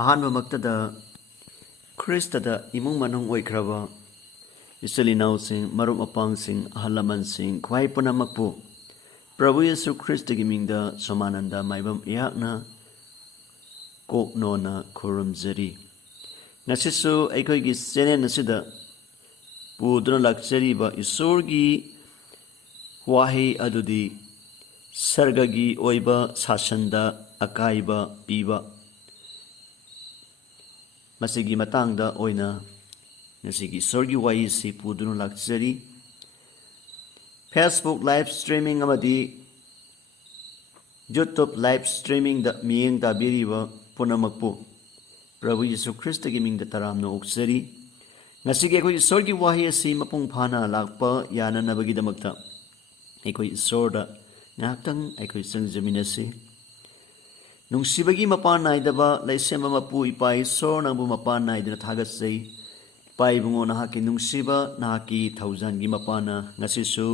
ꯑꯍꯥꯟꯕꯃꯛꯇꯗ ꯈ꯭ꯔꯤꯁꯇꯗ ꯏꯃꯨꯡ ꯃꯅꯨꯡ ꯑꯣꯏꯈ꯭ꯔꯕ ꯏꯆꯤꯜ ꯏꯅꯥꯎꯁꯤꯡ ꯃꯔꯨꯞ ꯃꯄꯥꯡꯁꯤꯡ ꯑꯍꯜ ꯂꯃꯟꯁꯤꯡ ꯈ꯭ꯋꯥꯏ ꯄꯨꯝꯅꯃꯛꯄꯨ ꯄ꯭ꯔꯚꯨ ꯌꯦꯁꯨ ꯈ꯭ꯔꯤꯁꯇꯒꯤ ꯃꯤꯡꯗ ꯁꯣꯃꯥꯅꯟꯗ ꯃꯥꯏꯕꯝ ꯑꯩꯍꯥꯛꯅ ꯀꯣꯛꯅꯣꯅ ꯈꯨꯔꯨꯝꯖꯔꯤ꯫ ꯉꯁꯤꯁꯨ ꯑꯩꯈꯣꯏꯒꯤ ꯆꯦꯅꯦꯜ ꯑꯁꯤꯗ ꯄꯨꯗꯨꯅ ꯂꯥꯛꯆꯔꯤꯕ ꯏꯁꯣꯔꯒꯤ ꯋꯥꯍꯩ ꯑꯗꯨꯗꯤ ꯁꯔꯒꯒꯤ ꯑꯣꯏꯕ ꯁꯥꯁꯟꯗ ꯑꯀꯥꯏꯕ ꯄꯤꯕ ꯃꯁꯤꯒꯤ ꯃꯇꯥꯡꯗ ꯑꯣꯏꯅ ꯉꯁꯤꯒꯤ ꯏꯁꯣꯔꯒꯤ ꯋꯥꯍꯩꯁꯤ ꯄꯨꯗꯨꯅ ꯂꯥꯛꯆꯔꯤ꯫ ꯐꯦꯁꯕꯨꯛ ꯂꯥꯏꯚ ꯁ꯭ꯇ꯭ꯔꯤꯃꯤꯡ ꯑꯃꯗꯤ ꯌꯨꯇꯨꯕ ꯂꯥꯏꯚ ꯁ꯭ꯇ꯭ꯔꯤꯃꯤꯡꯗ ꯃꯤꯠꯌꯦꯡ ꯇꯥꯕꯤꯔꯤꯕ ꯄꯨꯝꯅꯃꯛꯄꯨ ꯄ꯭ꯔꯚꯨ ꯌꯦꯁꯨ ꯈ꯭ꯔꯤꯁꯇꯒꯤ ꯃꯤꯡꯗ ꯇꯔꯥꯝꯅ ꯑꯣꯛꯆꯔꯤ꯫ ꯉꯁꯤꯒꯤ ꯑꯩꯈꯣꯏ ꯏꯁꯣꯔꯒꯤ ꯋꯥꯍꯩ ꯑꯁꯤ ꯃꯄꯨꯡ ꯐꯥꯅ ꯂꯥꯛꯄ ꯌꯥꯅꯅꯕꯒꯤꯗꯃꯛꯇ ꯑꯩꯈꯣꯏ ꯏꯁꯣꯔꯗ ꯉꯥꯏꯍꯥꯛꯇꯪ ꯑꯩꯈꯣꯏ ꯆꯪꯖꯃꯤꯟꯅꯁꯤ꯫ ꯅꯨꯡꯁꯤꯕꯒꯤ ꯃꯄꯥꯟ ꯅꯥꯏꯗꯕ ꯂꯩꯁꯦꯝꯕ ꯃꯄꯨ ꯏꯄꯥ ꯏꯁꯣꯔ ꯅꯪꯕꯨ ꯃꯄꯥꯟ ꯅꯥꯏꯗꯅ ꯊꯥꯒꯠꯆꯩ꯫ ꯏꯄꯥ ꯏꯕꯨꯡꯉꯣ ꯅꯍꯥꯛꯀꯤ ꯅꯨꯡꯁꯤꯕ ꯅꯍꯥꯛꯀꯤ ꯊꯧꯖꯥꯟꯒꯤ ꯃꯄꯥꯟꯅ ꯉꯁꯤꯁꯨ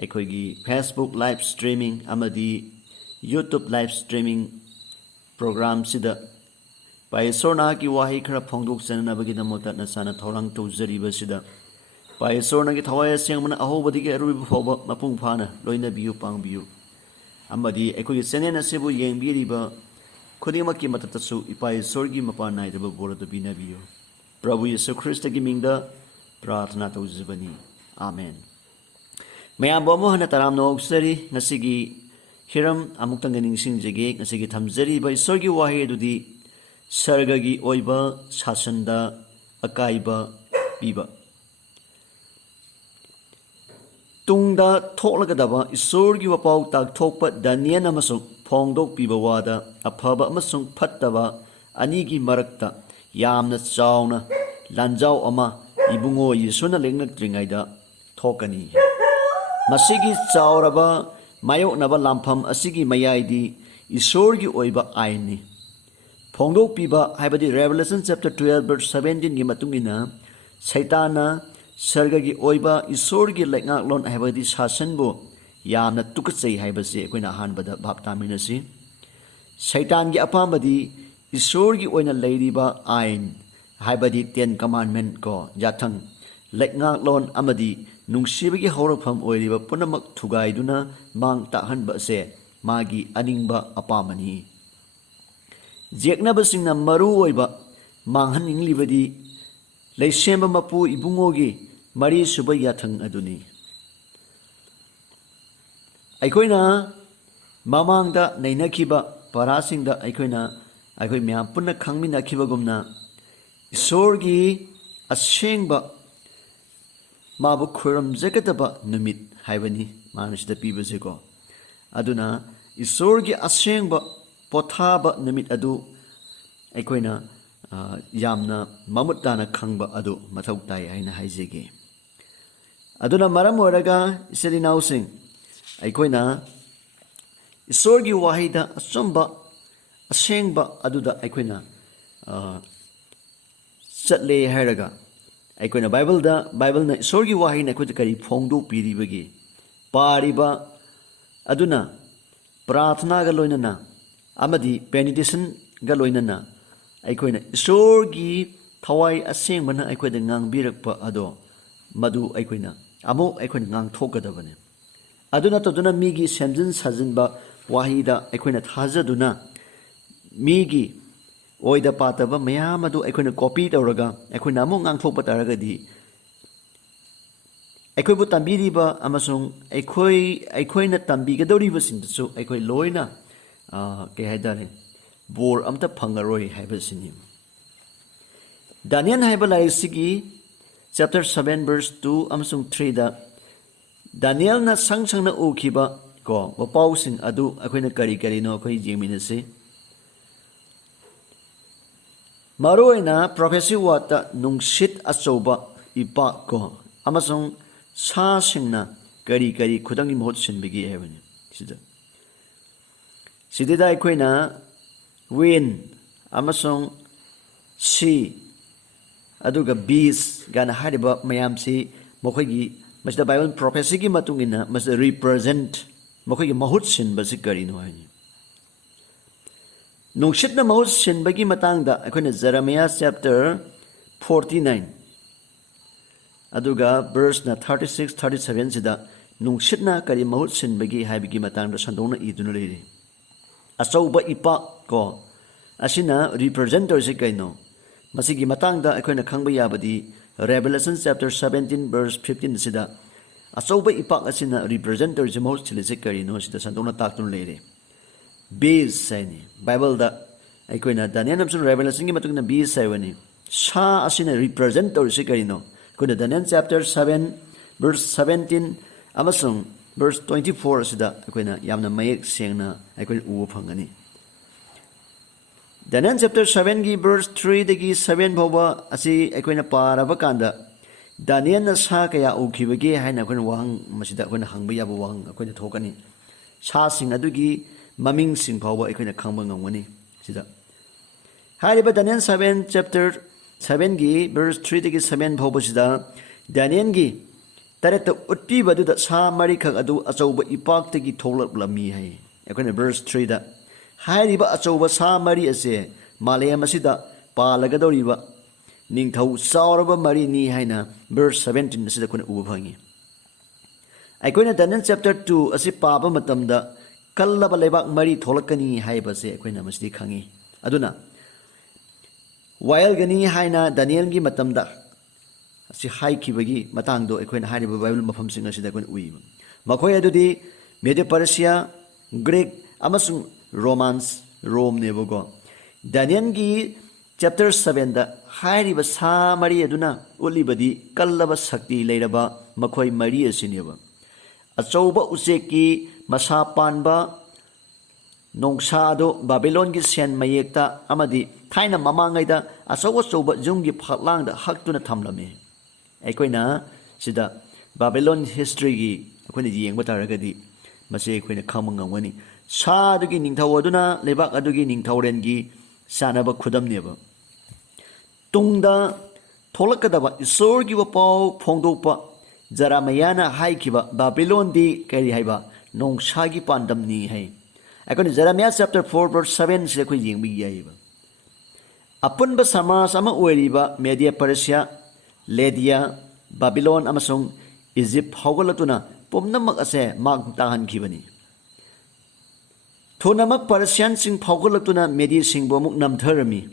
ꯑꯩꯈꯣꯏꯒꯤ ꯐꯦꯁꯕꯨꯛ ꯂꯥꯏꯚ ꯁ꯭ꯇ꯭ꯔꯤꯃꯤꯡ ꯑꯃꯗꯤ ꯌꯨꯇꯨꯕ ꯂꯥꯏꯚ ꯁ꯭ꯇ꯭ꯔꯤꯃꯤꯡ ꯄ꯭ꯔꯣꯒ꯭ꯔꯥꯝꯁꯤꯗ ꯏꯄꯥ ꯏꯁꯣꯔ ꯅꯍꯥꯛꯀꯤ ꯋꯥꯍꯩ ꯈꯔ ꯐꯣꯡꯗꯣꯛꯆꯅꯅꯕꯒꯤꯗꯃꯛꯇ ꯅꯁꯥꯅ ꯊꯧꯔꯥꯡ ꯇꯧꯖꯔꯤꯕꯁꯤꯗ ꯏꯄꯥ ꯏꯁꯣꯔ ꯅꯪꯒꯤ ꯊꯋꯥꯏ ꯑꯁꯦꯡꯕꯅ ꯑꯍꯧꯕꯗꯒꯤ ꯑꯔꯣꯏꯕ ꯐꯥꯎꯕ ꯃꯄꯨꯡ ꯐꯥꯅ ꯂꯣꯏꯅꯕꯤꯌꯨ ꯄꯥꯡꯕꯤꯌꯨ ꯑꯃꯗꯤ ꯑꯩꯈꯣꯏꯒꯤ ꯆꯦꯅꯦꯜ ꯑꯁꯤꯕꯨ ꯌꯦꯡꯕꯤꯔꯤꯕ ꯈꯨꯗꯤꯡꯃꯛꯀꯤ ꯃꯊꯛꯇꯁꯨ ꯏꯄꯥ ꯏꯁꯣꯔꯒꯤ ꯃꯄꯥꯟ ꯅꯥꯏꯗꯕ ꯕꯣꯔ ꯑꯗꯨ ꯄꯤꯅꯕꯤꯌꯨ꯫ ꯄ꯭ꯔꯚꯨ ꯌꯦꯁꯨ ꯈ꯭ꯔꯤꯁꯇꯒꯤ ꯃꯤꯡꯗ ꯄ꯭ꯔꯥꯔꯊꯅꯥ ꯇꯧꯖꯕꯅꯤ꯫ ꯑꯥꯃꯦꯟ꯫ ꯃꯌꯥꯝꯕꯨ ꯑꯃꯨꯛ ꯍꯟꯅ ꯇꯔꯥꯝꯅ ꯑꯣꯛꯆꯔꯤ꯫ ꯉꯁꯤꯒꯤ ꯍꯤꯔꯝ ꯑꯃꯨꯛꯇꯪꯒ ꯅꯤꯡꯁꯤꯡꯖꯒꯦ꯫ ꯉꯁꯤꯒꯤ ꯊꯝꯖꯔꯤꯕ ꯏꯁꯣꯔꯒꯤ ꯋꯥꯍꯩ ꯑꯗꯨꯗꯤ ꯁꯔꯒꯒꯤ ꯑꯣꯏꯕ ꯁꯥꯁꯟꯗ ꯑꯀꯥꯏꯕ ꯄꯤꯕ꯫ ꯇꯨꯡꯗ ꯊꯣꯛꯂꯒꯗꯕ ꯏꯁꯣꯔꯒꯤ ꯋꯥꯄꯥꯎ ꯇꯥꯛꯊꯣꯛꯄ ꯗꯥꯅꯤꯌꯦꯜ ꯑꯃꯁꯨꯡ ꯐꯣꯡꯗꯣꯛꯄꯤꯕ ꯋꯥꯗ ꯑꯐꯕ ꯑꯃꯁꯨꯡ ꯐꯠꯇꯕ ꯑꯅꯤꯒꯤ ꯃꯔꯛꯇ ꯌꯥꯝꯅ ꯆꯥꯎꯅ ꯂꯥꯟꯖꯥꯎ ꯑꯃ ꯏꯕꯨꯡꯉꯣ ꯌꯤꯁꯨꯅ ꯂꯦꯡꯂꯛꯇ꯭ꯔꯤꯉꯩꯗ ꯊꯣꯛꯀꯅꯤ꯫ ꯃꯁꯤꯒꯤ ꯆꯥꯎꯔꯕ ꯃꯥꯌꯣꯛꯅꯕ ꯂꯥꯟꯐꯝ ꯑꯁꯤꯒꯤ ꯃꯌꯥꯏꯗꯤ ꯏꯁꯣꯔꯒꯤ ꯑꯣꯏꯕ ꯑꯥꯏꯟꯅꯤ꯫ ꯐꯣꯡꯗꯣꯛꯄꯤꯕ ꯍꯥꯏꯕꯗꯤ ꯔꯦꯚꯦꯂꯦꯁꯟ ꯆꯦꯞꯇꯔ 12:17ꯒꯤ ꯃꯇꯨꯡ ꯏꯟꯅ ꯁꯩꯇꯥꯟꯅ ꯁꯔꯒꯒꯤ ꯑꯣꯏꯕ ꯏꯁꯣꯔꯒꯤ ꯂꯩꯉꯥꯛꯂꯣꯟ ꯍꯥꯏꯕꯗꯤ ꯁꯥꯁꯟꯕꯨ ꯌꯥꯝꯅ ꯇꯨꯀꯠꯆꯩ ꯍꯥꯏꯕꯁꯤ ꯑꯩꯈꯣꯏꯅ ꯑꯍꯥꯟꯕꯗ ꯚꯥꯞ ꯇꯥꯃꯤꯟꯅꯁꯤ꯫ ꯁꯩꯇꯥꯟꯒꯤ ꯑꯄꯥꯝꯕꯗꯤ ꯏꯁꯣꯔꯒꯤ ꯑꯣꯏꯅ ꯂꯩꯔꯤꯕ ꯑꯥꯏꯟ ꯍꯥꯏꯕꯗꯤ 10 ꯀꯃꯥꯟꯗꯃꯦꯟꯠ ꯌꯥꯊꯪ ꯂꯩꯉꯥꯛꯂꯣꯟ ꯑꯃꯗꯤ ꯅꯨꯡꯁꯤꯕꯒꯤ ꯍꯧꯔꯛꯐꯝ ꯑꯣꯏꯔꯤꯕ ꯄꯨꯝꯅꯃꯛ ꯊꯨꯒꯥꯏꯗꯨꯅ ꯃꯥꯡ ꯇꯥꯛꯍꯟꯕ ꯑꯁꯦ ꯃꯥꯒꯤ ꯑꯅꯤꯡꯕ ꯑꯄꯥꯝꯕꯅꯤ꯫ ꯌꯦꯛꯅꯕꯁꯤꯡꯅ ꯃꯔꯨ ꯑꯣꯏꯕ ꯃꯥꯡꯍꯟꯅꯤꯡꯂꯤꯕꯗꯤ ꯂꯩꯁꯦꯝꯕ ꯃꯄꯨ ꯏꯕꯨꯡꯉꯣꯒꯤ ꯃꯔꯤꯁꯨꯕ ꯌꯥꯊꯪ ꯑꯗꯨꯅꯤ꯫ ꯑꯩꯈꯣꯏꯅ ꯃꯃꯥꯡꯗ ꯅꯩꯅꯈꯤꯕ ꯄꯔꯥꯁꯤꯡꯗ ꯑꯩꯈꯣꯏ ꯃꯌꯥꯝ ꯄꯨꯟꯅ ꯈꯪꯃꯤꯟꯅꯈꯤꯕꯒꯨꯝꯅ ꯏꯁꯣꯔꯒꯤ ꯑꯁꯦꯡꯕ ꯃꯥꯕꯨ ꯈꯨꯔꯨꯝꯖꯒꯗꯕ ꯅꯨꯃꯤꯠ ꯍꯥꯏꯕꯅꯤ ꯃꯥꯅ ꯁꯤꯗ ꯄꯤꯕꯁꯦꯀꯣ꯫ ꯑꯗꯨꯅ ꯏꯁꯣꯔꯒꯤ ꯑꯁꯦꯡꯕ ꯄꯣꯊꯥꯕ ꯅꯨꯃꯤꯠ ꯑꯗꯨ ꯑꯩꯈꯣꯏꯅ ꯌꯥꯝꯅ ꯃꯃꯨꯠ ꯇꯥꯅ ꯈꯪꯕ ꯑꯗꯨ ꯃꯊꯧ ꯇꯥꯏ ꯍꯥꯏꯅ ꯍꯥꯏꯖꯒꯦ꯫ ꯑꯗꯨꯅ ꯃꯔꯝ ꯑꯣꯏꯔꯒ ꯏꯆꯤꯜ ꯏꯅꯥꯎꯁꯤꯡ ꯑꯩꯈꯣꯏꯅ ꯏꯁꯣꯔꯒꯤ ꯋꯥꯍꯩꯗ ꯑꯆꯨꯝꯕ ꯑꯁꯦꯡꯕ ꯑꯗꯨꯗ ꯑꯩꯈꯣꯏꯅ ꯆꯠꯂꯦ ꯍꯥꯏꯔꯒ ꯑꯩꯈꯣꯏꯅ ꯕꯥꯏꯕꯜꯅ ꯏꯁꯣꯔꯒꯤ ꯋꯥꯍꯩꯅ ꯑꯩꯈꯣꯏꯗ ꯀꯔꯤ ꯐꯣꯡꯗꯣꯛꯄꯤꯔꯤꯕꯒꯦ ꯄꯥꯔꯤꯕ ꯑꯗꯨꯅ ꯄ꯭ꯔꯥꯊꯅꯥꯒ ꯂꯣꯏꯅꯅ ꯑꯃꯗꯤ ꯄꯦꯅꯤꯇꯦꯁꯟꯒ ꯂꯣꯏꯅꯅ ꯑꯩꯈꯣꯏꯅ ꯏꯁꯣꯔꯒꯤ ꯊꯋꯥꯏ ꯑꯁꯦꯡꯕꯅ ꯑꯩꯈꯣꯏꯗ ꯉꯥꯡꯕꯤꯔꯛꯄ ꯑꯗꯣ ꯃꯗꯨ ꯑꯩꯈꯣꯏꯅ ꯉꯥꯡꯊꯣꯛꯀꯗꯕꯅꯤ꯫ ꯑꯗꯨ ꯅꯠꯇꯗꯨꯅ ꯃꯤꯒꯤ ꯁꯦꯝꯖꯤꯟ ꯁꯥꯖꯤꯟꯕ ꯋꯥꯍꯩꯗ ꯑꯩꯈꯣꯏꯅ ꯊꯥꯖꯗꯨꯅ ꯃꯤꯒꯤ ꯑꯣꯏꯗ ꯄꯥꯗꯕ ꯃꯌꯥꯝ ꯑꯗꯨ ꯑꯩꯈꯣꯏꯅ ꯀꯣꯄꯤ ꯇꯧꯔꯒ ꯑꯩꯈꯣꯏꯅ ꯑꯃꯨꯛ ꯉꯥꯡꯊꯣꯛꯄ ꯇꯥꯔꯒꯗꯤ ꯑꯩꯈꯣꯏꯕꯨ ꯇꯝꯕꯤꯔꯤꯕ ꯑꯃꯁꯨꯡ ꯑꯩꯈꯣꯏꯅ ꯇꯝꯕꯤꯒꯗꯧꯔꯤꯕꯁꯤꯡꯗꯁꯨ ꯑꯩꯈꯣꯏ ꯂꯣꯏꯅ ꯀꯩ ꯍꯥꯏꯇꯥꯔꯦ ꯕꯣꯔ ꯑꯝꯇ ꯐꯪꯉꯔꯣꯏ ꯍꯥꯏꯕꯁꯤꯅꯤ꯫ ꯗꯥꯅꯤꯌꯦꯜ ꯍꯥꯏꯕ ꯂꯥꯏꯔꯤꯛꯁꯤꯒꯤ ꯆꯦꯞꯇꯔ 7:2 ꯑꯃꯁꯨꯡ 3ꯗ ꯗꯥꯅꯤꯌꯦꯜꯅ ꯁꯪꯅ ꯎꯈꯤꯕ ꯋꯥꯄꯥꯎꯁꯤꯡ ꯑꯗꯨ ꯑꯩꯈꯣꯏꯅ ꯀꯔꯤꯅꯣ ꯑꯩꯈꯣꯏ ꯌꯦꯡꯃꯤꯟꯅꯁꯤ꯫ ꯃꯔꯨꯑꯣꯏꯅ ꯄ꯭ꯔꯣꯐꯦꯁꯤ ꯋꯥꯔꯗꯇ ꯅꯨꯡꯁꯤꯠ ꯑꯆꯧꯕ ꯏꯄꯥꯛ ꯑꯃꯁꯨꯡ ꯁꯥꯁꯤꯡꯅ ꯀꯔꯤ ꯈꯨꯗꯝꯒꯤ ꯃꯍꯨꯠ ꯁꯤꯟꯕꯒꯦ ꯍꯥꯏꯕꯅꯤ꯫ ꯁꯤꯗꯩꯗ ꯑꯩꯈꯣꯏꯅ ꯋꯤꯟ ꯑꯃꯁꯨꯡ ꯁꯤ ꯑꯗꯨꯒ ꯕꯤꯁ ꯒꯥꯏꯅ ꯍꯥꯏꯔꯤꯕ ꯃꯌꯥꯝꯁꯤ ꯃꯁꯤꯗ ꯕꯥꯏꯕꯜ ꯄ꯭ꯔꯣꯐꯦꯁꯤꯒꯤ ꯃꯇꯨꯡ ꯏꯟꯅ ꯃꯁꯤꯗ ꯃꯈꯣꯏꯒꯤ ꯃꯍꯨꯠ ꯁꯤꯟꯕꯁꯤ ꯀꯔꯤꯅꯣ ꯍꯥꯏꯅꯤ꯫ ꯅꯨꯡꯁꯤꯠꯅ ꯃꯍꯨꯠ ꯁꯤꯟꯕꯒꯤ ꯃꯇꯥꯡꯗ ꯑꯩꯈꯣꯏꯅ ꯖꯦꯔꯦꯃꯤꯌꯥ ꯆꯦꯞꯇꯔ 49 ꯑꯗꯨꯒ ꯚꯔꯁꯅ 36 37 ꯁꯤꯗ ꯅꯨꯡꯁꯤꯠꯅ ꯀꯔꯤ ꯃꯍꯨꯠ ꯁꯤꯟꯕꯒꯤ ꯍꯥꯏꯕꯒꯤ ꯃꯇꯥꯡꯗ ꯁꯟꯗꯣꯛꯅ ꯏꯗꯨꯅ ꯂꯩꯔꯤ ꯑꯆꯧꯕ ꯏꯄꯥꯛ ꯀꯣ ꯑꯁꯤꯅ ꯔꯤꯄ꯭ꯔꯖꯦꯟꯠ ꯇꯧꯔꯤꯁꯤ ꯀꯩꯅꯣ ꯃꯁꯤꯒꯤ ꯃꯇꯥꯡꯗ ꯑꯩꯈꯣꯏꯅ ꯈꯪꯕ ꯌꯥꯕꯗꯤ Revelation chapter 17 verse 15 sida achouba ipak asina represent tawrisi mahut silise karino sida sandona taktun leire beast saini Bible da aikoina Daniel amsun Revelation gi matungna beast saibani sha asina represent tawrisi karino koina Daniel chapter 7 verse 17 amasung verse 24 sida aikoina yamna mayek sengna aikoina ubu phangani Daniel chapter 7 gi verse 3 dagi 7 bhawa asi aikoina paraba kanda Daniel na sa kaya ukibage haina aikoina wang masida aikoina hangba yaba wang aikoina thokani sa sing adugi maming sing bhawa aikoina khangba ngangani sida hariba Daniel 7 chapter 7 gi verse 3 dagi 7 bhawa sida Daniel gi tareta utpi badu da sa mari khak adu achouba ipak tagi tholak lami hai aikoina verse 3 da Hairiba achouba sa mari ase Malayam asida palagadoriba ningthau sauraba mari ni haina verse 17 asida kuna uba phangi aikoina Daniel chapter 2 asi paba matamda kallaba lebak mari tholakani haiba se aikoina masdi khangi aduna while gani haina Daniel gi matamda asi haikibagi matangdo aikoina hariba Bible mafam sing asida kuna uiba makhoi adudi Medo Persia Greek amasung Romans Rome nebugo Daniel gi chapter 7 da hairiba sa mari aduna ulibadi kallaba sakti leiraba makhoi mari asineba achouba useki masa panba nongsa do Babylon gi sen mayekta amadi thaina mamangai da achouba jumgi phaklang da haktuna thamlame aikoina sida Babylon history gi akoina yengba taragadi mase akoina khamangangani sa adugi ningthau aduna lebak adugi ningthauren gi sanaba khudam neba tungda tholakadaba isor gi pau phongdokpa Jeremiah haikiba Babylon di kari haiba nongsa gi pandam ni hai akoni Jeremiah chapter 4 verse 7 se khoi yengbi yaiba apunba samas ama oiriba Media Persia Lydia Babylon amasung Egypt haugalatuna pomnamak ase mak tahan khibani Thonamak Persian sing phaugalatuna Medi sing bomuk namtharami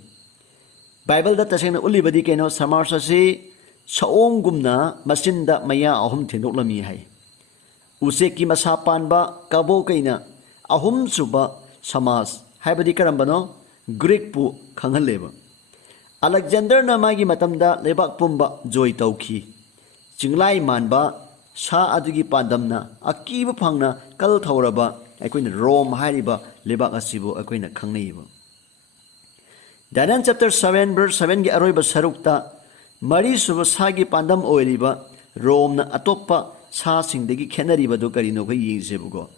Bible da tasengna ulibadi keno samarsa se saongumna masinda maya ahum thindoklami hai useki masa panba kabo kaina ahum suba samas haibadi karambano Greek pu khanghaleba Alexander na magi matamda lebak pumba joy tauki jinglai manba sa adugi pandamna akiba phangna kal thauraba aikoina Rome hairiba lebak asibu aikoina khangneiba Daniel chapter 7 verse 7 gi aroiba sarukta mari suba sagi pandam oiriba Rome na atoppa sa singdagi khenariba do karino khoi yingsebugo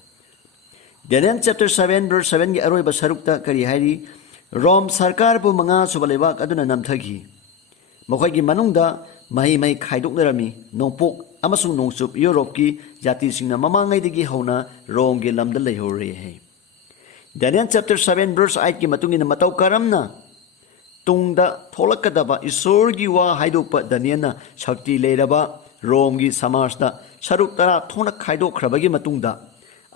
Daniel chapter 7 verse 7 gi aroiba sarukta kari hairi Rome sarkar bu manga suba lebak aduna namthagi makhoi gi manungda mai khaidoknarami nongpok amasung nongsup Europe ki jati singna mamangai digi hauna Rome ge lamda leihore hai Daniel chapter 7 verse 8 ki matungina matau karamna tungda tholakadaba isor gi wa haidokpa Daniel na shakti leiraba Rome gi samasda saruk tara thona khaidokhrabagi matungda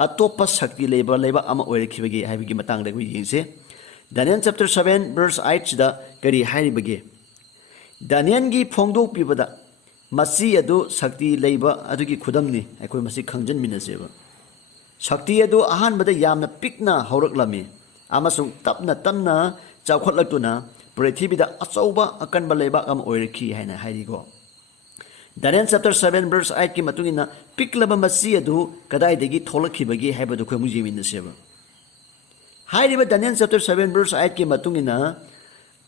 atoppa shakti leiba ama oirekhibagi haibigi matangda gi yingse Daniel chapter 7 verse 8 da kari hairibage Daniel gi phongdok pibada masi adu shakti leiba adugi khudamni aikoi masi khangjan minaseba shakti adu ahan bada yamna pikna hauраklami amasung tapna chawkhatlatuna prithibida achauba akanba leiba am oirekhi haina hairigo Daniel chapter 7 verse 8 ki matungina piklaba masi adu kadai degi tholakhibagi haibadu khoi mujiminaseba hairiba Daniel chapter 7 verse 8 ki matungina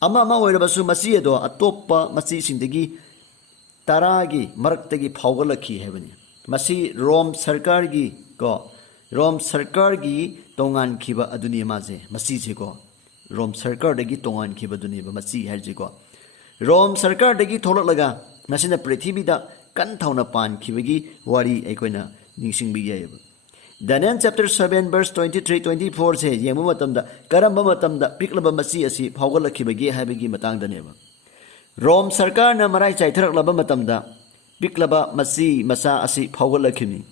ama oirabasu masi ado atoppa masi singdagi taragi maraktagi phaugalakhi hebani masi Rome sarkar gi tongan khiba aduni maje masi je ko Rome sarkar dagi tongan khiba duni ba masi herje ko Rome sarkar dagi tholaklaga masina prithibida kan thauna pan khibagi wari aikoina ningsingbi yaiba Daniel chapter 7 verse 23-24 se yengma matamda karamba matamda piklaba masi asi phawgalakhibagi haibagi matangdaneba. Rome sarkar na marai chaitharaklaba matamda piklaba masi masa asi phawgalakhimi.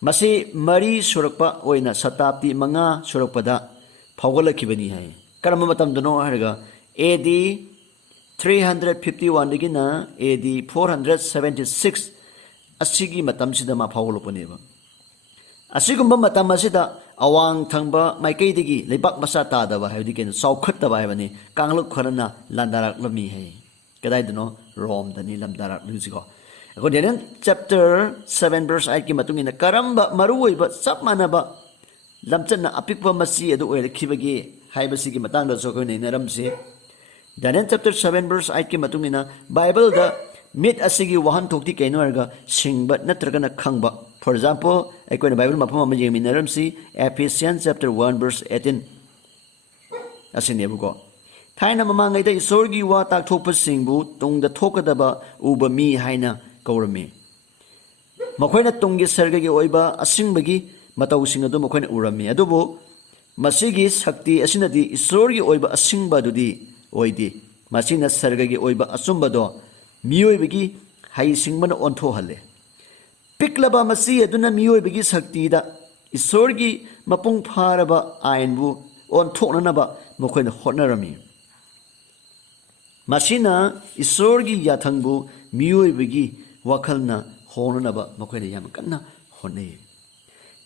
Masi mari surakpa oina satabdi manga surakpada phawgalakhibani hai. Karamba matamdano haraga AD 351 digina AD 476 asigi matamsida ma phawgalapaneba. Asigumba matam asida awang thangba maikai lebak masa tadaba haibdi ken saukhattaba haibani kangluk kharana landarak lami hai. Kadai dano Rome dani lamdarak lusigo. Ako Daniel chapter 7 verse 8 ki matungina karamba maruoiba sap manaba lamchanna apikpa masi adu oirekhibagi haibasigi matangda sokoi naramse. Daniel chapter 7 verse 8 ki matungina Bible da mit asigi wahan thokti kaino arga singba natragana khangba. For example, aikoina Bible mapam ama yengminaramsi Ephesians chapter 1 verse 18 asinebuko. Thaina mamangai da isorgi wa tak thokpa singbu tungda thokadaba uba mi haina kaurami. Makoina tunggi sargagi oiba asingbagi matau sing adu makoina urami. Adubu masigi sakti asinadi isorgi oiba asingba dudi oidi. Masina sargagi oiba asumba do miyoibagi hai singbana ontho halle. Piklaba masi aduna miyoibagi sakti da isorgi mapung pharaba ainbu onthoknanaba makoina hotnarami. Masina isorgi yathangbu miyoibagi wakalna honanaba makoina yam kanna honne.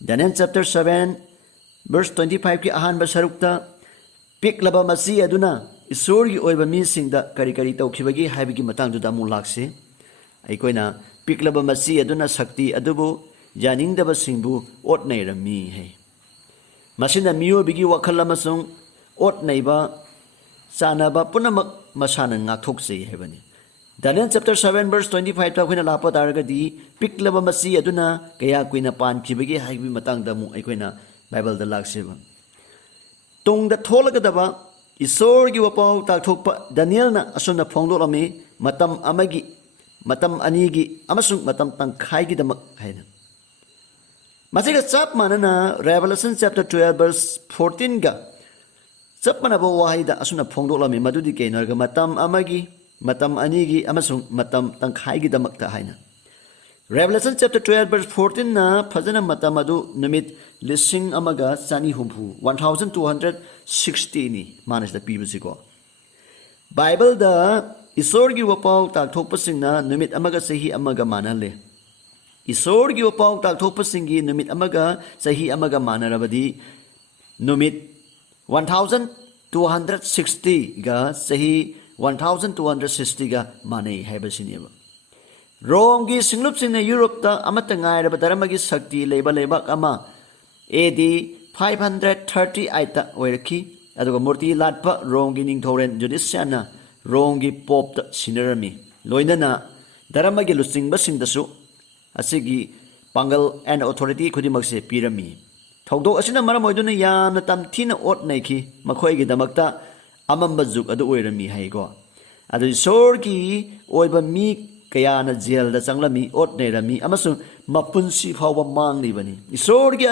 Daniel chapter 7 verse 25 ki ahanba sarukta piklaba masi aduna isorgi oiba mi singda kari kari tawkhibagi haibagi matangduda mu lakse. Aikoina piklaba masi aduna sakti adubu janingdaba singbu otnairami hai. Masina miyoibagi wakal amasung otnaiba sanaba punamak masana ngathokse haibani. Daniel chapter 7 verse 25 ta koina lapa taragadi piklaba masi aduna kaya koina pankibagi haibi matangda mu aikoina Bible da lakseba. Tungda tholagadaba isorgi wapau tak thokpa Daniel na asuna phongdolami matam amagi matam anigi amasung matam tangkhaigi damak haina. Masiga chap manana Revelation chapter 12 verse 14 ga chap manaba wahida asuna phongdolami madudi keinarga matam amagi matam anigi amasung matam tangkhaigi damak ta haina. Revelation chapter 12 verse 14 na phajana matam adu numit lising amaga chani humpu 1260 ni manas da pibusiko. Bible da isorgi wapau tak thokpasingna numit amaga sahi amaga manale. Isorgi wapau tak thokpasingi numit amaga sahi amaga manarabadi numit 1260 ga sahi 1260 ga manai haibasiniba. Rome gi singlup singna Europe ta amata ngairaba daramagi sakti leiba leibak ama AD 538 ta oiraki aduga murti latpa Rome gi ningthoren Judiciana Rome gi pop ta sinarami loinana daramagi lusingba singdasu asigi pangal and authority khudimakse pirami thogdok asina maram oiduna yamna tamthina ot naiki makhoi gi damakta amamba juk adu oirami haigo adu sorgi oiba mi kayana jail da changlami ot nerami amasung mapunsi phawa manglibani isorgi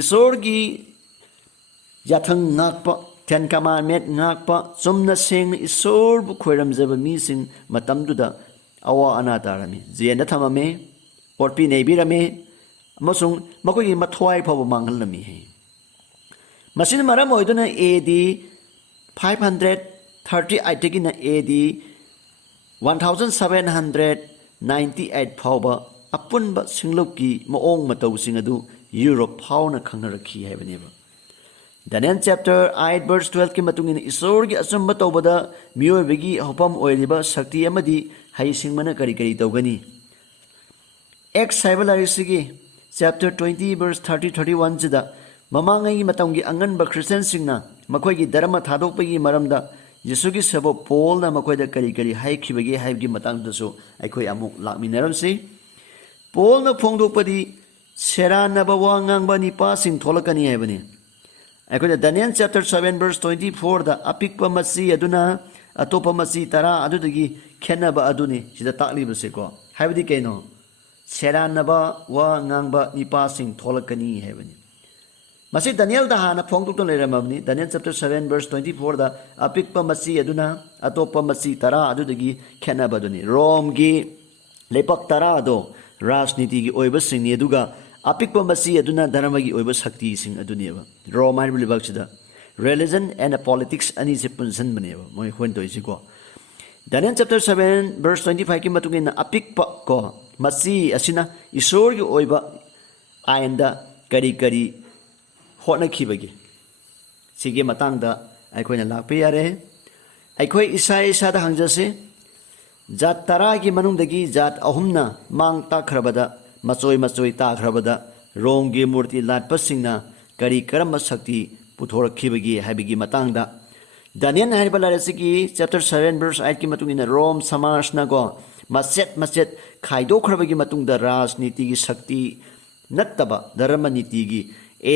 isorgi yathang ngakpa ten commandment ngakpa sumna seng isor bu khoiram jaba mi sing matamduda awa ana tarami jena thamame orpi neibirame amasung makogi mathwai phawa manghalami he masin maram oiduna AD 538 tegina AD 1798 phawba apunba singlupki maong matau singadu Europe phawna khangnarakhi haibaniba. Daniel chapter 8 verse 12 ki matungin isorgi asumba tawbada miyoibagi hopam oiriba sakti amadi hai singmana kari kari tawgani. Acts Sigi chapter 20 verse 30-31 jida mamangai matamgi anganba Christian singna makoigi dharma thadokpagi maramda Yesugi sabo Paul na makoida kari kari haikibagi haibgi matangdasu aikoi amuk lakminaramsi. Paul na phongdokpadi seranaba wa ngangba nipa sing tholakani haibani. Aikoida Daniel chapter 7 verse 24 da apikpa masi aduna atopa masi tara adudagi ꯈꯦꯟꯅꯕ ꯑꯗꯨꯅꯤ ꯁꯤꯗ ꯇꯥꯛꯂꯤꯕꯁꯦꯀꯣ ꯍꯥꯏꯕꯗꯤ ꯀꯩꯅꯣ ꯁꯦꯔꯥꯟꯅꯕ ꯋꯥ ꯉꯥꯡꯕ ꯅꯤꯄꯥꯁꯤꯡ ꯊꯣꯛꯂꯛꯀꯅꯤ ꯍꯥꯏꯕꯅꯤ ꯃꯁꯤ ꯗꯥꯅꯤꯌꯦꯜꯗ ꯍꯥꯟꯅ ꯐꯣꯡꯗꯣꯛꯇꯨꯅ ꯂꯩꯔꯝꯃꯕꯅꯤ ꯗꯥꯅꯤꯌꯦꯜ ꯆꯦꯞꯇꯔ 7 ꯚꯔꯁ 24ꯗ ꯑꯄꯤꯛꯄ ꯃꯆꯤ ꯑꯗꯨꯅ ꯑꯇꯣꯞꯄ ꯃꯆꯤ 10 ꯑꯗꯨꯗꯒꯤ ꯈꯦꯠꯅꯕ ꯑꯗꯨꯅꯤ ꯔꯣꯝꯒꯤ ꯂꯩꯄꯥꯛ 10 ꯑꯗꯣ ꯔꯥꯖꯅꯤꯇꯤꯒꯤ ꯑꯣꯏꯕꯁꯤꯡꯅꯤ ꯑꯗꯨꯒ ꯑꯄꯤꯛꯄ ꯃꯆꯤ ꯑꯗꯨꯅ ꯙꯔꯃꯒꯤ ꯑꯣꯏꯕ ꯁꯛꯇꯤꯁꯤꯡ ꯑꯗꯨꯅꯦꯕ ꯔꯣꯝ ꯍꯥꯏꯔꯤꯕ ꯂꯩꯕꯥꯛꯁꯤꯗ ꯔꯤꯂꯤꯖꯟ ꯑꯦꯟड ꯄꯣꯂꯤꯇꯤꯛꯁ ꯑꯅꯤꯁꯦ ꯄꯨꯟꯁꯤꯟꯕꯅꯦꯕ ꯃꯣꯏ ꯑꯩꯈꯣꯏꯅ ꯇꯧꯔꯤꯁꯤꯀꯣ ꯗꯥꯅꯤꯌꯦꯜ ꯆꯦꯞꯇꯔ 7 ꯚꯔꯁ 25ꯒꯤ ꯃꯇꯨꯡ ꯏꯟꯅ ꯑꯄꯤꯛꯄ ꯀꯣ ꯃꯆꯤ ꯑꯁꯤꯅ ꯏꯁꯣꯔꯒꯤ ꯑꯣꯏꯕ ꯑꯥꯏꯟꯗ ꯀꯔꯤ ꯀꯔꯤ ꯍꯣꯠꯅꯈꯤꯕꯒꯦ ꯁꯤꯒꯤ ꯃꯇꯥꯡꯗ ꯑꯩꯈꯣꯏꯅ ꯂꯥꯛꯄ ꯌꯥꯔꯦ ꯑꯩꯈꯣꯏ ꯏꯁꯥ ꯏꯁꯥꯗ ꯍꯪꯖꯁꯤ ꯖꯥꯠ 10ꯒꯤ ꯃꯅꯨꯡꯗꯒꯤ ꯖꯥꯠ 3ꯅ ꯃꯥꯡ ꯇꯥꯛꯈ꯭ꯔꯕꯗ ꯃꯆꯣꯏ ꯇꯥꯈ꯭ꯔꯕꯗ ꯔꯣꯝꯒꯤ ꯃꯨꯔꯇꯤ ꯂꯥꯠꯄꯁꯤꯡꯅ ꯀꯔꯤ ꯀꯔꯝꯕ ꯁꯛꯇꯤ ꯄꯨꯊꯣꯔꯛꯈꯤꯕꯒꯦ ꯍꯥꯏꯕꯒꯤ ꯃꯇꯥꯡꯗ ꯗꯥꯅꯤꯌꯦꯜ ꯍꯥꯏꯔꯤꯕ ꯂꯥꯏꯔꯤꯛ ꯑꯁꯤꯒꯤ ꯆꯦꯞꯇꯔ 7 ꯚꯔꯁ 8ꯒꯤ ꯃꯇꯨꯡ ꯏꯟꯅ ꯔꯣꯝ ꯁꯃꯥꯖꯅꯀꯣ ꯃꯆꯦꯠ ꯈꯥꯏꯗꯣꯛꯈ꯭ꯔꯕꯒꯤ ꯃꯇꯨꯡꯗ ꯔꯥꯖꯅꯤꯇꯤꯒꯤ ꯁꯛꯇꯤ ꯅꯠꯇꯕ ꯙꯔꯃ ꯅꯤꯇꯤꯒꯤ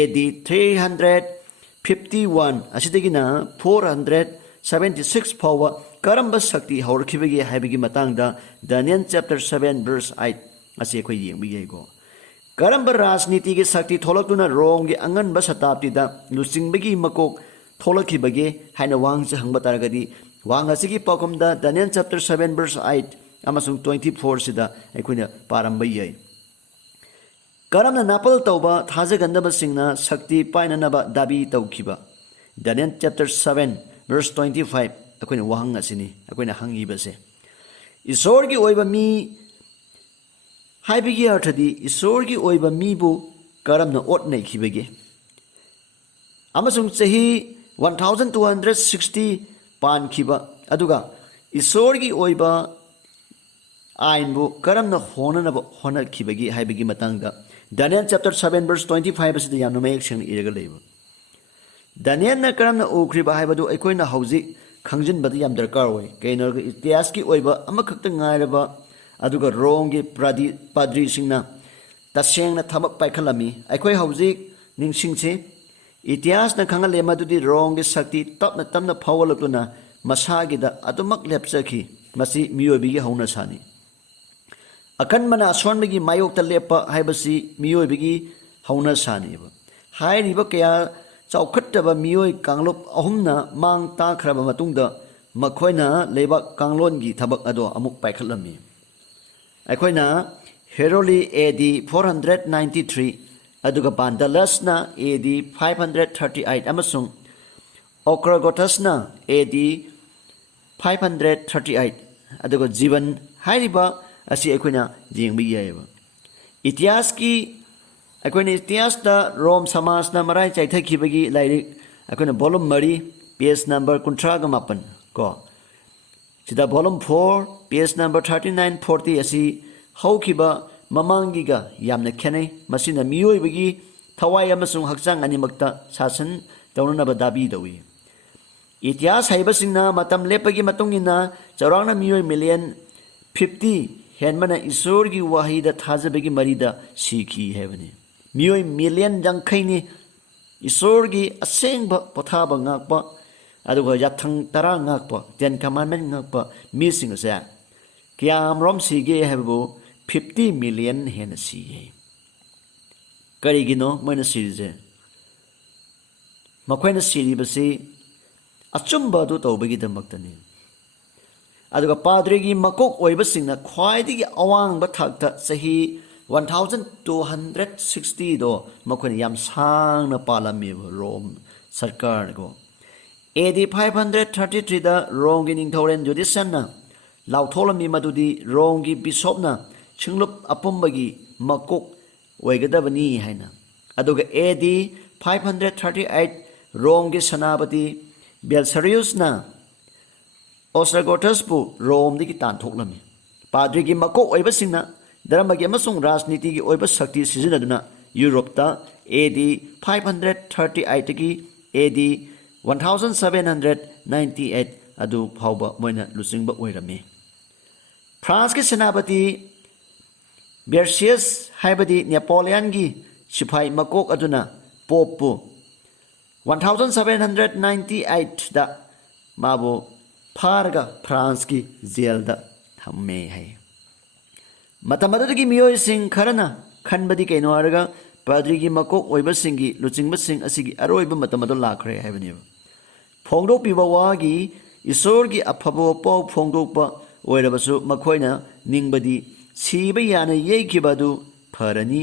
AD 351 ꯑꯁꯤꯗꯒꯤꯅ 476 ꯐꯥꯎꯕ ꯀꯔꯝꯕ ꯁꯛꯇꯤ ꯍꯧꯔꯛꯈꯤꯕꯒꯦ ꯍꯥꯏꯕꯒꯤ ꯃꯇꯥꯡꯗ ꯗꯥꯅꯤꯌꯦꯜ ꯆꯦꯞꯇꯔ 7 ꯚꯔꯁ 8 ꯑꯁꯤ ꯑꯩꯈꯣꯏ ꯌꯦꯡꯕ ꯌꯥꯏꯀꯣ ꯀꯔꯝꯕ ꯔꯥꯖꯅꯤꯇꯤꯒꯤ ꯁꯛꯇꯤ ꯊꯣꯛꯂꯛꯇꯨꯅ ꯔꯣꯝꯒꯤ ꯑꯉꯟꯕ ꯁꯇꯥꯞꯇꯤꯗ ꯂꯨꯆꯤꯡꯕꯒꯤ ꯃꯀꯣꯛ ꯊꯣꯛꯂꯛꯈꯤꯕꯒꯦ ꯍꯥꯏꯅ ꯋꯥꯍꯪꯁꯦ ꯍꯪꯕ ꯇꯥꯔꯒꯗꯤ ꯋꯥꯍꯪ ꯑꯁꯤꯒꯤ ꯄꯥꯎꯈꯨꯝꯗ ꯗꯥꯅꯤꯌꯦꯜ ꯆꯦꯞꯇꯔ 7 ꯚꯔꯁ 8 ꯑꯃꯁꯨꯡ 24 ꯁꯤꯗ ꯑꯩꯈꯣꯏꯅ ꯄꯥꯔꯝꯕ ꯌꯥꯏ ꯀꯔꯝꯅ ꯅꯥꯄꯜ ꯇꯧꯕ ꯊꯥꯖꯒꯟꯗꯕꯁꯤꯡꯅ ꯁꯛꯇꯤ ꯄꯥꯏꯅꯅꯕ ꯗꯥꯕꯤ ꯇꯧꯈꯤꯕ ꯗꯥꯅꯤꯌꯦꯜ ꯆꯦꯞꯇꯔ 7 ꯚꯔꯁ 25 ꯑꯩꯈꯣꯏꯅ ꯋꯥꯍꯪ ꯑꯁꯤꯅꯤ ꯑꯩꯈꯣꯏꯅ ꯍꯪꯉꯤꯕꯁꯦ ꯏꯁꯣꯔꯒꯤ ꯑꯣꯏꯕ ꯃꯤ ꯍꯥꯏꯕꯒꯤ ꯑꯔꯊꯗꯤ ꯏꯁꯣꯔꯒꯤ ꯑꯣꯏꯕ ꯃꯤꯕꯨ ꯀꯔꯝꯅ ꯑꯣꯠ ꯅꯩꯈꯤꯕꯒꯦ ꯑꯃꯁꯨꯡ ꯆꯍꯤ 1260 ꯄꯥꯟꯈꯤꯕ ꯑꯗꯨꯒ ꯏꯁꯣꯔꯒꯤ ꯑꯣꯏꯕ ꯑꯥꯏꯟꯕꯨ ꯀꯔꯝꯅ ꯍꯣꯡꯅꯅꯕ ꯍꯣꯠꯅꯈꯤꯕꯒꯦ ꯍꯥꯏꯕꯒꯤ ꯃꯇꯥꯡꯗ ꯗꯥꯅꯤꯌꯦꯜ ꯆꯦꯞꯇꯔ 7 ꯚꯔꯁ 25 ꯑꯁꯤꯗ ꯌꯥꯝꯅ ꯃꯌꯦꯛ ꯁꯦꯡꯅ ꯏꯔꯒ ꯂꯩꯕ ꯗꯥꯅꯤꯌꯦꯜꯅ ꯀꯔꯝꯅ ꯎꯈ꯭ꯔꯤꯕ ꯍꯥꯏꯕꯗꯨ ꯑꯩꯈꯣꯏꯅ ꯍꯧꯖꯤꯛ ꯈꯪꯖꯤꯟꯕꯗ ꯌꯥꯝ ꯗꯔꯀꯥꯔ ꯑꯣꯏ ꯀꯩꯅꯣ ꯏꯇꯤꯍꯥꯁꯀꯤ ꯑꯣꯏꯕ ꯑꯃꯈꯛꯇ ꯉꯥꯏꯔꯕ ꯑꯗꯨꯒ ꯔꯣꯝꯒꯤ ꯄꯥꯗ꯭ꯔꯤꯁꯤꯡꯅ ꯇꯁꯦꯡꯅ ꯊꯕꯛ ꯄꯥꯏꯈꯠꯂꯝꯃꯤ ꯑꯩꯈꯣꯏ ꯍꯧꯖꯤꯛ ꯅꯤꯡꯁꯤꯡꯁꯤ ꯏꯇꯤꯍꯥꯁꯅ ꯈꯪꯍꯜꯂꯦ ꯃꯗꯨꯗꯤ ꯔꯣꯝꯒꯤ ꯁꯛꯇꯤ ꯇꯞꯅ ꯐꯥꯎꯒꯠꯂꯛꯇꯨꯅ ꯃꯁꯥꯒꯤꯗ ꯑꯗꯨꯃꯛ ꯂꯦꯞꯆꯈꯤ ꯃꯁꯤ ꯃꯤꯑꯣꯏꯕꯒꯤ ꯍꯧꯅꯁꯥꯅꯤ ꯑꯀꯟꯕꯅ ꯑꯁꯣꯟꯕꯒꯤ ꯃꯥꯌꯣꯛꯇ ꯂꯦꯞꯄ ꯍꯥꯏꯕꯁꯤ ꯃꯤꯑꯣꯏꯕꯒꯤ ꯍꯧꯅꯁꯥꯅꯦꯕ ꯍꯥꯏꯔꯤꯕ ꯀꯌꯥ ꯆꯥꯎꯈꯠꯇꯕ ꯃꯤꯑꯣꯏ ꯀꯥꯡꯂꯨꯞ 3ꯅ ꯃꯥꯡ ꯇꯥꯛꯈ꯭ꯔꯕ ꯃꯇꯨꯡꯗ ꯃꯈꯣꯏꯅ ꯂꯩꯕꯥꯛ ꯀꯥꯡꯂꯣꯟꯒꯤ ꯊꯕꯛ ꯑꯗꯣ ꯑꯃꯨꯛ ꯄꯥꯏꯈꯠꯂꯝꯃꯤ ꯑꯩꯈꯣꯏꯅ ꯍꯦꯔꯣꯂꯤ AD 493 ꯑꯗꯨꯒ ꯕꯥꯟꯗꯂꯁꯅ AD 538 ꯑꯃꯁꯨꯡ ꯑꯣꯀ꯭ꯔꯒꯣꯊꯁꯅ AD 538 ꯑꯗꯨꯒ ꯖꯤꯕꯟ ꯍꯥꯏꯔꯤꯕ ꯑꯁꯤ ꯑꯩꯈꯣꯏꯅ ꯌꯦꯡꯕ ꯌꯥꯏꯑꯕ ꯑꯩꯈꯣꯏꯅ ꯏꯇꯤꯍꯥꯁꯇ ꯔꯣꯝ ꯁꯃꯥꯖꯅ ꯃꯔꯥꯏ ꯆꯥꯏꯊꯈꯤꯕꯒꯤ ꯂꯥꯏꯔꯤꯛ ꯑꯩꯈꯣꯏꯅ ꯚꯣꯂꯨꯝ 3 ꯄꯦꯖ ꯅꯝꯕꯔ 38 ꯀꯣ ꯁꯤꯗ ꯚꯣꯂꯨꯝ 4 ꯄꯦꯖ ꯅꯝꯕर 3940 ꯑꯁꯤ ꯍꯧꯈꯤꯕ ꯃꯃꯥꯡꯒꯤꯒ ꯌꯥꯝꯅ ꯈꯦꯠꯅꯩ ꯃꯁꯤꯅ ꯃꯤꯑꯣꯏꯕꯒꯤ ꯊꯋꯥꯏ ꯑꯃꯁꯨꯡ ꯍꯛꯆꯥꯡ ꯑꯅꯤꯃꯛꯇ ꯁꯥꯁꯟ ꯇꯧꯅꯅꯕ ꯗꯥꯕꯤ ꯇꯧꯏ ꯏꯇꯤꯍꯥꯁ ꯍꯩꯕꯁꯤꯡꯅ ꯃꯇꯝ ꯂꯦꯞꯄꯒꯤ ꯃꯇꯨꯡ ꯏꯟꯅ ꯆꯥꯎꯔꯥꯛꯅ ꯃꯤꯑꯣꯏ ꯃꯤꯂꯤꯌꯟ 50 ꯍꯦꯟꯕꯅ ꯏꯁꯣꯔꯒꯤ ꯋꯥꯍꯩꯗ ꯊꯥꯖꯕꯒꯤ ꯃꯔꯤꯗ ꯁꯤꯈꯤ ꯍꯥꯏꯕꯅꯤ ꯃꯤꯑꯣꯏ ꯃꯤꯂꯤꯌꯟ 50ꯅꯤ ꯏꯁꯣꯔꯒꯤ ꯑꯁꯦꯡꯕ ꯄꯣꯊꯥꯕ ꯉꯥꯛꯄ ꯑꯗꯨꯒ ꯌꯥꯊꯪ 10 ꯉꯥꯛꯄ 10 ꯀꯃꯥꯟꯃꯦꯟ ꯉꯥꯛꯄ ꯃꯤꯁꯤꯡ ꯑꯁꯦ ꯀꯌꯥꯝꯔꯣꯝ ꯁꯤꯒꯦ ꯍꯥꯏꯕꯕꯨ 50 ꯃꯤꯂꯤꯌꯟ ꯍꯦꯟꯅ ꯁꯤꯌꯦ ꯀꯔꯤꯒꯤꯅꯣ ꯃꯣꯏꯅ ꯁꯤꯔꯤꯁꯦ ꯃꯈꯣꯏꯅ ꯁꯤꯔꯤꯕꯁꯤ ꯑꯆꯨꯝꯕ ꯑꯗꯨ ꯇꯧꯕꯒꯤꯗꯃꯛꯇꯅꯤ ꯑꯗꯨꯒ ꯄꯥꯗ꯭ꯔꯤꯒꯤ ꯃꯀꯣꯛ ꯑꯣꯏꯕꯁꯤꯡꯅ ꯈ꯭ꯋꯥꯏꯗꯒꯤ ꯑꯋꯥꯡꯕ ꯊꯥꯛꯇ ꯆꯍꯤ 1260ꯗꯣ ꯃꯈꯣꯏꯅ ꯌꯥꯝ ꯁꯥꯡꯅ ꯄꯥꯜꯂꯝꯃꯦꯕ ꯔꯣꯝ ꯁꯔꯀꯥꯔꯅꯀꯣ AD 533ꯗ ꯔꯣꯝꯒꯤ ꯅꯤꯡꯊꯧꯔꯦꯜ ꯖꯨꯗꯤꯁꯟꯅ ꯂꯥꯎꯊꯣꯛꯂꯝꯃꯤ ꯃꯗꯨꯗꯤ ꯔꯣꯝꯒꯤ ꯕꯤꯁꯣꯞꯅ ꯁꯤꯡꯂꯨꯞ ꯑꯄꯨꯝꯕꯒꯤ ꯃꯀꯣꯛ ꯑꯣꯏꯒꯗꯕꯅꯤ ꯍꯥꯏꯅ ꯑꯗꯨꯒ AD 538 ꯔꯣꯝꯒꯤ ꯁꯦꯅꯥꯄꯇꯤ ꯕꯦꯜꯁꯔꯤꯌꯨꯁꯅ ꯑꯣꯁꯇ꯭ꯔꯒꯣꯊꯁꯄꯨ ꯔꯣꯝꯗꯒꯤ ꯇꯥꯟꯊꯣꯛꯂꯝꯃꯤ ꯄꯥꯗ꯭ꯔꯤꯒꯤ ꯃꯀꯣꯛ ꯑꯣꯏꯕꯁꯤꯡꯅ ꯙꯔꯃꯒꯤ ꯑꯃꯁꯨꯡ ꯔꯥꯖꯅꯤꯇꯤꯒꯤ ꯑꯣꯏꯕ ꯁꯛꯇꯤ ꯁꯤꯖꯤꯟꯅꯗꯨꯅ ꯌꯨꯔꯣꯞꯇ AD 538ꯗꯒꯤ AD 1798 ꯑꯗꯨ ꯐꯥꯎꯕ ꯃꯣꯏꯅ ꯂꯨꯆꯤꯡꯕ ꯑꯣꯏꯔꯝꯃꯤ ꯐ꯭रांसꯀꯤ ꯁꯦꯅꯥꯄꯇꯤ ꯕꯦꯔꯁꯤꯌꯁ ꯍꯥꯏꯕꯗꯤ ꯅꯦꯄꯣꯂꯤꯌꯟꯒꯤ ꯁꯤꯐꯥꯏ ꯃꯀꯣꯛ ꯑꯗꯨꯅ ꯄꯣꯞꯄꯨ 1798ꯗ ꯃꯥꯕꯨ ꯐꯥꯔꯒ ꯐ꯭रांसꯀꯤ ꯖꯦꯜꯗ ꯊꯝꯃꯦ ꯍꯥꯏ ꯃꯇꯝ ꯑꯗꯨꯗꯒꯤ ꯃꯤꯑꯣꯏꯁꯤꯡ ꯈꯔꯅ ꯈꯟꯕꯗꯤ ꯀꯩꯅꯣ ꯍꯥꯏꯔꯒ ꯄꯥꯗ꯭ꯔꯤꯒꯤ ꯃꯀꯣꯛ ꯑꯣꯏꯕꯁꯤꯡꯒꯤ ꯂꯨꯆꯤꯡꯕꯁꯤꯡ ꯑꯁꯤꯒꯤ ꯑꯔꯣꯏꯕ ꯃꯇꯝ ꯑꯗꯨ ꯂꯥꯛꯈ꯭ꯔꯦ ꯍꯥꯏꯕꯅꯦꯕ ꯐꯣꯡꯗꯣꯛꯄꯤꯕ ꯋꯥꯒꯤ ꯏꯁꯣꯔꯒꯤ ꯑꯐꯕ ꯄꯥꯎ ꯐꯣꯡꯗꯣꯛꯄ ꯑꯣꯏꯔꯕꯁꯨ ꯃꯈꯣꯏꯅ ꯅꯤꯡꯕꯗꯤ ꯁꯤꯕ ꯌꯥꯅ ꯌꯩꯈꯤꯕ ꯑꯗꯨ ꯐꯔꯅꯤ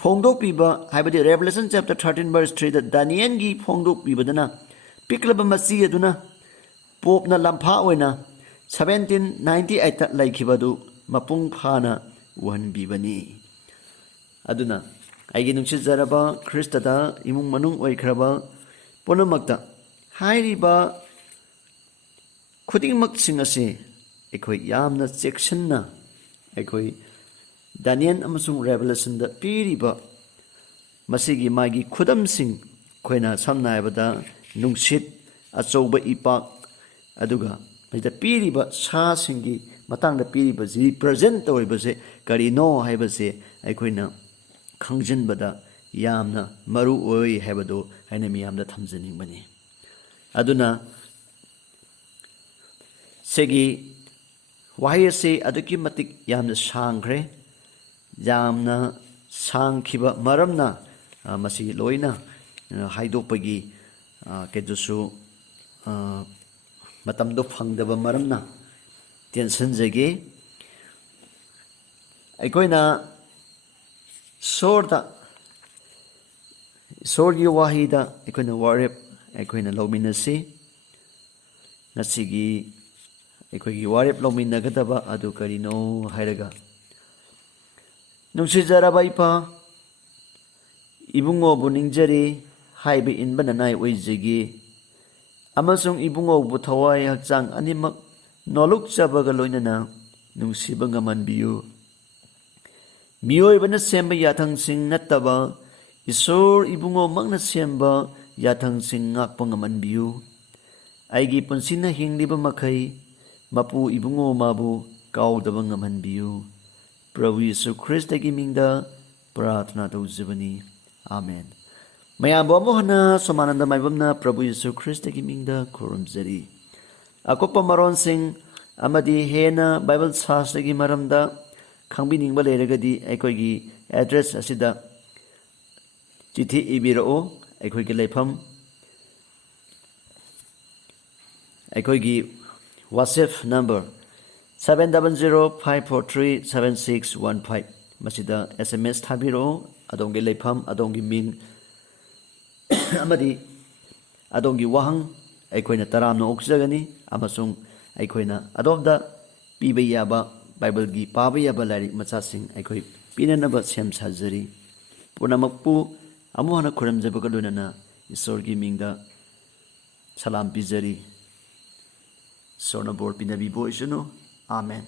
ꯐꯣꯡꯗꯣꯛꯄꯤꯕ ꯍꯥꯏꯕꯗꯤ ꯔꯦꯚꯦꯂꯦꯁꯟ ꯆꯦꯞꯇꯔ 13 verse 3 ꯗ ꯗꯥꯅꯤꯌꯦꯜꯒꯤ ꯐꯣꯡꯗꯣꯛꯄꯤꯕꯗꯅ ꯄꯤꯛꯂꯕ ꯃꯆꯤ ꯑꯗꯨꯅ ꯄꯣꯞꯅ ꯂꯝꯐꯥ ꯑꯣꯏꯅ 1798ꯇ ꯂꯩꯈꯤꯕꯗꯨ ꯃꯄꯨꯡ ꯐꯥꯅ ꯎꯍꯟꯕꯤꯕꯅꯤ ꯑꯗꯨꯅ ꯑꯩꯒꯤ ꯅꯨꯡꯁꯤꯖꯔꯕ ꯈ꯭ꯔꯤꯁꯇꯗ ꯏꯃꯨꯡ ꯃꯅꯨꯡ ꯑꯣꯏꯈ꯭ꯔꯕ ꯄꯨꯝꯅꯃꯛꯇ ꯍꯥꯏꯔꯤꯕ ꯈꯨꯗꯤꯡꯃꯛꯁꯤꯡ ꯑꯁꯤ ꯑꯩꯈꯣꯏ ꯌꯥꯝꯅ ꯆꯦꯛꯁꯤꯟꯅ ꯑꯩꯈꯣꯏ ꯗꯥꯅꯤꯌꯦꯜ ꯑꯃꯁꯨꯡ ꯔꯦꯚꯦꯂꯦꯁꯟꯗ ꯄꯤꯔꯤꯕ ꯃꯁꯤꯒꯤ ꯃꯥꯒꯤ ꯈꯨꯗꯝꯁꯤꯡ ꯑꯩꯈꯣꯏꯅ ꯁꯝꯅ ꯍꯥꯏꯔꯕꯗ ꯅꯨꯡꯁꯤꯠ ꯑꯆꯧꯕ ꯏꯄꯥꯛ ꯑꯗꯨꯒ ꯃꯁꯤꯗ ꯄꯤꯔꯤꯕ ꯁꯥꯁꯤꯡꯒꯤ ꯃꯇꯥꯡꯗ ꯄꯤꯔꯤꯕꯁꯤ ꯔꯤꯄ꯭ꯔꯖꯦꯟ ꯇꯧꯔꯤꯕꯁꯦ ꯀꯔꯤꯅꯣ ꯍꯥꯏꯕꯁꯦ ꯑꯩꯈꯣꯏꯅ ꯈꯪꯖꯤꯟꯕꯗ ꯌꯥꯝꯅ ꯃꯔꯨ ꯑꯣꯏ ꯍꯥꯏꯕꯗꯨ ꯑꯩꯅ ꯃꯤꯌꯥꯝꯗ ꯊꯝꯖꯅꯤꯡꯕꯅꯤ ꯑꯗꯨꯅ ꯁꯤꯒꯤ ꯋꯥꯍꯩ ꯑꯁꯤ ꯑꯗꯨꯛꯀꯤ ꯃꯇꯤꯛ ꯌꯥꯝꯅ ꯁꯥꯡꯈ꯭ꯔꯦ ꯌꯥꯝꯅ ꯁꯥꯡꯈꯤꯕ ꯃꯔꯝꯅ ꯃꯁꯤ ꯂꯣꯏꯅ ꯍꯥꯏꯗꯣꯛꯄꯒꯤ ꯀꯩꯗꯨꯁꯨ ꯃꯇꯝꯗꯣ ꯐꯪꯗꯕ ꯃꯔꯝꯅ ꯇꯦꯟꯁꯤꯟꯖꯒꯦ ꯑꯩꯈꯣꯏꯅ ꯏꯁꯣꯔꯒꯤ ꯋꯥꯍꯩꯗ ꯑꯩꯈꯣꯏꯅ ꯋꯥꯔꯦꯞ ꯑꯩꯈꯣꯏꯅ ꯂꯧꯃꯤꯟꯅꯁꯤ ꯉꯁꯤꯒꯤ ꯑꯩꯈꯣꯏꯒꯤ ꯋꯥꯔꯦꯞ ꯂꯧꯃꯤꯟꯅꯒꯗꯕ ꯑꯗꯨ ꯀꯔꯤꯅꯣ ꯍꯥꯏꯔꯒ ꯅꯨꯡꯁꯤꯖꯔꯕ ꯏꯄꯥ ꯏꯕꯨꯡꯉꯣꯕꯨ ꯅꯤꯡꯖꯔꯤ ꯍꯥꯏꯕ ꯏꯟꯕ ꯅꯅꯥꯏ ꯑꯣꯏꯖꯒꯦ ꯑꯃꯁꯨꯡ ꯏꯕꯨꯡꯉꯣꯕꯨ ꯊꯋꯥꯏ ꯍꯛꯆꯥꯡ ꯑꯅꯤꯃꯛ ꯅꯣꯂꯨꯛꯆꯕꯒ ꯂꯣꯏꯅꯅ ꯅꯨꯡꯁꯤꯕ ꯉꯝꯍꯟꯕꯤꯌꯨ ꯃꯤꯑꯣꯏꯕꯅ ꯁꯦꯝꯕ ꯌꯥꯊꯪꯁꯤꯡ ꯅꯠꯇꯕ ꯏꯁꯣꯔ ꯏꯕꯨꯡꯉꯣꯃꯛꯅ ꯁꯦꯝꯕ ꯌꯥꯊꯪꯁꯤꯡ ꯉꯥꯛꯄ ꯉꯝꯍꯟꯕꯤꯌꯨ ꯑꯩꯒꯤ ꯄꯨꯟꯁꯤꯅ ꯍꯤꯡꯂꯤꯕ ꯃꯈꯩ ꯃꯄꯨ ꯏꯕꯨꯡꯉꯣ ꯃꯥꯕꯨ ꯀꯥꯎꯗꯕ ꯉꯝꯍꯟꯕꯤꯌꯨ ꯄ꯭ꯔꯚꯨ ꯌꯤꯁꯨ ꯈ꯭ꯔꯤꯁꯇꯒꯤ ꯃꯤꯡꯗ ꯄ꯭ꯔꯥꯊꯅꯥ ꯇꯧꯖꯕꯅꯤ ꯑꯥꯃꯦꯟ ꯃꯌꯥꯝꯕꯨ ꯑꯃꯨꯛ ꯍꯟꯅ ꯁꯣꯃꯥꯅꯟꯗ ꯃꯥꯏꯕꯝꯅ ꯄ꯭ꯔꯚꯨ ꯌꯤꯁꯨ ꯈ꯭ꯔꯤꯁꯇꯒꯤ ꯃꯤꯡꯗ ꯈꯨꯔꯨꯝꯖꯔꯤ ꯑꯀꯨꯞꯄ ꯃꯔꯣꯟꯁꯤꯡ ꯑꯃꯗꯤ ꯍꯦꯟꯅ ꯕꯥꯏꯕꯜ ꯁꯥꯁꯇ꯭ꯔꯒꯤ ꯃꯔꯝꯗ ꯈꯪꯕꯤꯅꯤꯡꯕ ꯂꯩꯔꯒꯗꯤ ꯑꯩꯈꯣꯏꯒꯤ ꯑꯦꯗ꯭ꯔꯦꯁ ꯑꯁꯤꯗ ꯆꯤꯊꯤ ꯏꯕꯤꯔꯛꯎ ꯑꯩꯈꯣꯏꯒꯤ ꯂꯩꯐꯝ ꯑꯩꯈꯣꯏꯒꯤ ꯋꯥꯆꯦꯞ ꯅꯝꯕꯔ 7005437615 ꯃꯁꯤꯗ SMS ꯊꯥꯕꯤꯔꯛꯎ ꯑꯗꯣꯝꯒꯤ ꯂꯩꯐꯝ ꯑꯗꯣꯝꯒꯤ ꯃꯤꯡ ꯑꯃꯗꯤ ꯑꯗꯣꯝꯒꯤ ꯋꯥꯍꯪ ꯑꯩꯈꯣꯏꯅ ꯇꯔꯥꯝꯅ ꯑꯣꯛꯆꯒꯅꯤ ꯑꯃꯁꯨꯡ ꯑꯩꯈꯣꯏꯅ ꯑꯗꯣꯝꯗ ꯄꯤꯕ ꯌꯥꯕ ꯕꯥꯏꯕꯜꯒꯤ ꯄꯥꯕ ꯌꯥꯕ ꯂꯥꯏꯔꯤꯛ ꯃꯆꯥꯁꯤꯡ ꯑꯩꯈꯣꯏ ꯄꯤꯅꯅꯕ ꯁꯦꯝ ꯁꯥꯖꯔꯤ ꯄꯨꯝꯅꯃꯛꯄꯨ ꯑꯃꯨꯛ ꯍꯟꯅ ꯈꯨꯔꯨꯝꯖꯕꯒ ꯂꯣꯏꯅꯅ ꯏꯁꯣꯔꯒꯤ ꯃꯤꯡꯗ ꯁꯂꯥꯝ ꯄꯤꯖꯔꯤ ꯏꯁꯣꯔꯅ ꯕꯣꯔ ꯄꯤꯅꯕꯤꯕ ꯑꯣꯏꯁꯅꯨ ꯑꯥꯃꯦꯟ